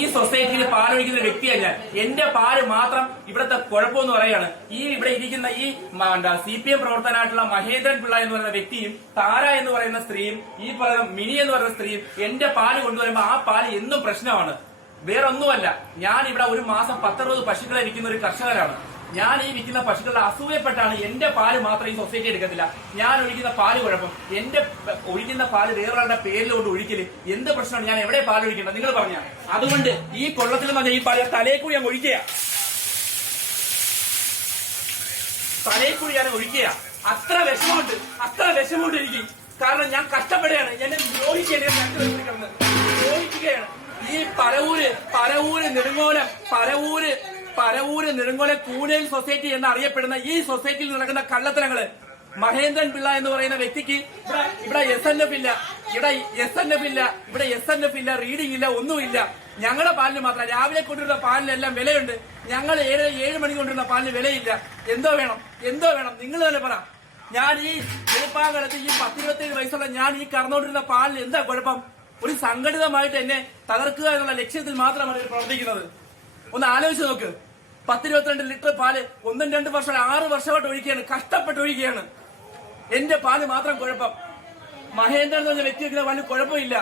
ഈ സൊസൈറ്റിയിൽ പാലൊഴിക്കുന്ന വ്യക്തിയാണ് ഞാൻ. എന്റെ പാല് മാത്രം ഇവിടുത്തെ കുഴപ്പമെന്ന് പറയാണ്. ഇവിടെ ഇരിക്കുന്ന ഈ CPM പ്രവർത്തനായിട്ടുള്ള മഹേന്ദ്രൻ പിള്ള എന്ന് പറയുന്ന വ്യക്തിയും താര എന്ന് പറയുന്ന സ്ത്രീയും ഈ പറയുന്ന മിനി എന്ന് പറയുന്ന സ്ത്രീയും എന്റെ പാല് കൊണ്ടുവരുമ്പോ ആ പാല് എന്നും പ്രശ്നമാണ്. വേറൊന്നുമല്ല, ഞാൻ ഇവിടെ ഒരു മാസം 10-60 പശുക്കളെ വിൽക്കുന്ന ഒരു കർഷകരാണ്. ഞാൻ ഈ വിൽക്കുന്ന പശുക്കളുടെ അസൂയപ്പെട്ടാണ് എന്റെ പാല് മാത്രം ഈ സൊസൈറ്റി എടുക്കത്തില്ല. ഞാൻ ഒഴിക്കുന്ന പാല് കുഴപ്പം, എന്റെ ഒഴിക്കുന്ന പാല് വേറൊരാളുടെ പേരിലോട്ട് ഒഴിക്കല് എന്ത് പ്രശ്നമാണ്? ഞാൻ എവിടെ പാല് ഒഴിക്കേണ്ടത് നിങ്ങൾ പറഞ്ഞ? അതുകൊണ്ട് ഈ കൊള്ളത്തിൽ എന്ന് പറഞ്ഞാൽ ഈ പാല് തലയിൽ കൂടി ഞാൻ ഒഴിക്കുക, തലയിൽ കൂടി ഞാൻ ഒഴിക്കുക. അത്ര വിഷമമുണ്ട് എനിക്ക്. കാരണം ഞാൻ കഷ്ടപ്പെടുകയാണ്, എന്നെ ദ്രോഹിക്കുകയാണ്. ഈ പരവൂര് നെടുങ്ങോലം കൂനേൽ സൊസൈറ്റി എന്നറിയപ്പെടുന്ന ഈ സൊസൈറ്റിയിൽ നടക്കുന്ന കള്ളത്തരങ്ങള് മഹേന്ദ്രൻ പിള്ള എന്ന് പറയുന്ന വ്യക്തിക്ക് ഇവിടെ SNF ഇല്ല, ഇവിടെ SNF ഇല്ല, റീഡിംഗ് ഇല്ല, ഒന്നുമില്ല. ഞങ്ങളുടെ പാലിന് മാത്രം രാവിലെ കൊണ്ടുവരുന്ന പാലിനെല്ലാം വിലയുണ്ട്. ഞങ്ങൾ 7 മണിക്ക് കൊണ്ടുവരുന്ന പാലിന് വിലയില്ല. എന്തോ വേണം നിങ്ങൾ തന്നെ പറ. ഞാൻ ഈ വെളുപ്പാകാലത്ത് ഈ 10-27 വയസ്സുള്ള ഞാൻ ഈ കറന്നുകൊണ്ടിരുന്ന പാലിന് എന്താ കുഴപ്പം? ഒരു സംഘടിതമായിട്ട് എന്നെ തകർക്കുക എന്നുള്ള ലക്ഷ്യത്തിൽ മാത്രമാണ് ഇവർ പ്രവർത്തിക്കുന്നത്. ഒന്ന് ആലോചിച്ച് നോക്ക്. 10-22 ലിറ്റർ പാല് 1-2 വർഷം 6 വർഷമായിട്ട് ഒഴിക്കുകയാണ്, കഷ്ടപ്പെട്ട് ഒഴിക്കുകയാണ്. എന്റെ പാല് മാത്രം കുഴപ്പം. മഹേന്ദ്രൻ എന്ന് പറഞ്ഞ വ്യക്തിക്ക് പാലിന് കുഴപ്പമില്ല.